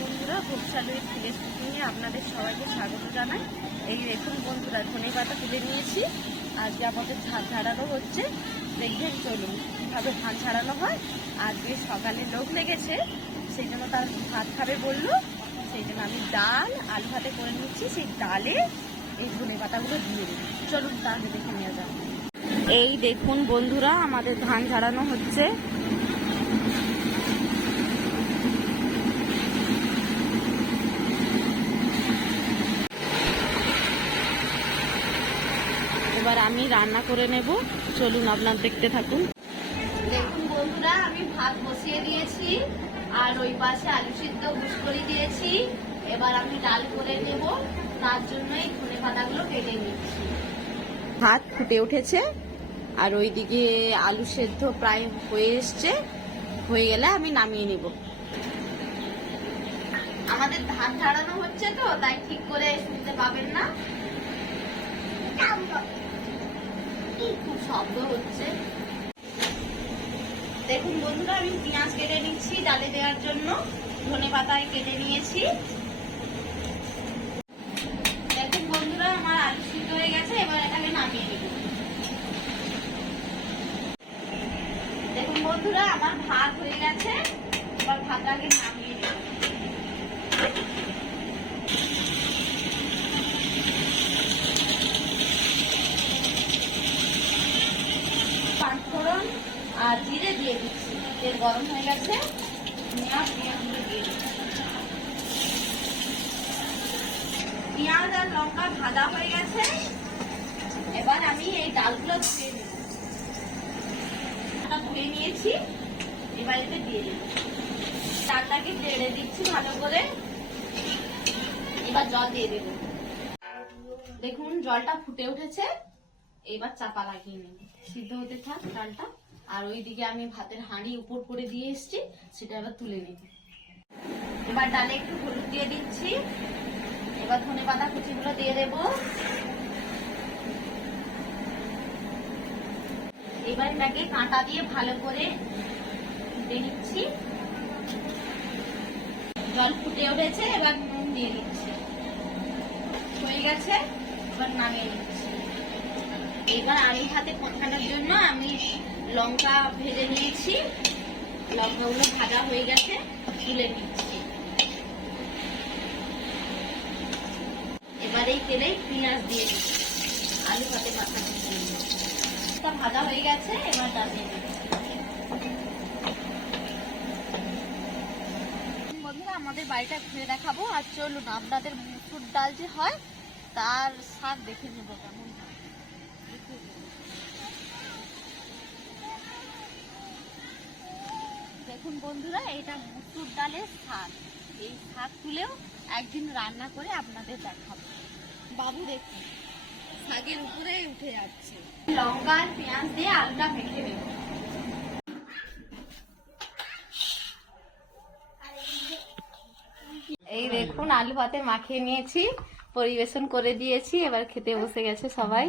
বন্ধুরা, ভোগশালীর ভিলেজ কুকিংয়ে আপনাদের সবাইকে স্বাগত জানাই। এই দেখুন বন্ধুরা, ধনে পাতা তুলে নিয়েছি। আজকে আমাদের ধান ঝাড়ানো হচ্ছে, দেখবেন চলুন কীভাবে ধান ছাড়ানো হয়। আজকে সকালে লোক লেগেছে, সেই জন্য তার ভাত খাবে বললো, সেই জন্য আমি ডাল আলু ভাতে করে নিচ্ছি। সেই ডালে এই ধনে পাতাগুলো দিয়ে দেবো। চলুন তাহলে দেখে নিয়ে যাও। এই দেখুন বন্ধুরা, আমাদের ধান ঝাড়ানো হচ্ছে। এবার আমি রান্না করে নেব, চলুন আপনার দেখতে থাকুন। দেখুন বন্ধুরা, আমি ভাত বসিয়ে দিয়েছি আর ওই পাশে আলু সিদ্ধ করে দিয়েছি। এবার আমি ডাল করে নেব, তার জন্যই ধনে পাতাগুলো কেটে নিচ্ছি। ভাত ফুটে উঠেছে আর ওইদিকে আলু সেদ্ধ প্রায় হয়ে এসছে, হয়ে গেলে আমি নামিয়ে নিব। আমাদের ধান ঝাড়ানো হচ্ছে তো, তাই ঠিক করে শুনতে পাবেন না, খুব শব্দ হচ্ছে। দেখুন বন্ধুরা, আমি পেঁয়াজ কেটে নিচ্ছি ডালে দেওয়ার জন্য, ধনে পাতায় কেটে নিয়েছি। দেখুন বন্ধুরা, আমার আলু সিদ্ধ হয়ে গেছে, এবার এটাকে নামিয়ে নিব। দেখুন বন্ধুরা, আমার ভাত হয়ে গেছে, এবার ভাতটাকে নামিয়ে নিব। পাঁচফোড়ন আর জিরে দিয়ে দিচ্ছি। তেল গরম হয়ে গেছে, পেঁয়াজ দিয়ে দিচ্ছি। পেঁয়াজ আর লঙ্কা ভাজা হয়ে গেছে, এবার আমি এই ডালগুলো ধুয়ে নেব। ধুয়ে নিয়েছি, এবার এতে দিয়ে দেব। ডালটাকে নেড়ে দিচ্ছি ভালো করে, এবার জল দিয়ে দেব। দেখুন জলটা ফুটে উঠেছে, এবার চাপা লাগিয়ে নেব, সিদ্ধ হতে থাক ডালটা। আর ওইদিকে আমি ভাতের হাঁড়ি উপর করে দিয়ে এসছি, সেটা এবার তুলে নেব। এবার ডালে একটু হলুদ দিয়ে দিচ্ছি, এবার ধনে পাতা কুচিগুলো দিয়ে দেব। এবার এটাকে কাঁটা দিয়ে ভালো করে দিয়ে নিচ্ছি। জল ফুটে উঠেছে, এবার নুন দিয়ে দিচ্ছি। হয়ে গেছে, এবার নামিয়ে নিচ্ছি। এবার আলু ভাতে মাখানোর জন্য আমি লঙ্কা ভেজে নিয়েছি, লঙ্কাগুলো ভাজা হয়ে গেছে, তুলে নিচ্ছি। এবার এই তেলে পেঁয়াজ দিয়ে দিচ্ছি আলু ভাতে মাখানোর জন্য। ভাজা হয়ে গেছে, এবার নামিয়ে নিচ্ছি। বন্ধুরা, আমাদের বাড়িটা ঘুরে দেখাবো, আর চলুন আপনাদের মুসুর ডাল যে হয় তার স্বাদ দেখে নেবো কেমন। দেখুন বন্ধুরা, এটা মুসুর ডালের শাক। এই শাক তুলেও একদিন রান্না করে আপনাদের দেখাবো। বাবু দেখুন, শাকের উপরে উঠে যাচ্ছে। লঙ্কা আর পেঁয়াজ দিয়ে আলুটা মেখে নেব। এই দেখুন, আলু ভাতে মাখিয়ে নিয়েছি, পরিবেশন করে দিয়েছি, এবার খেতে বসে গেছে সবাই।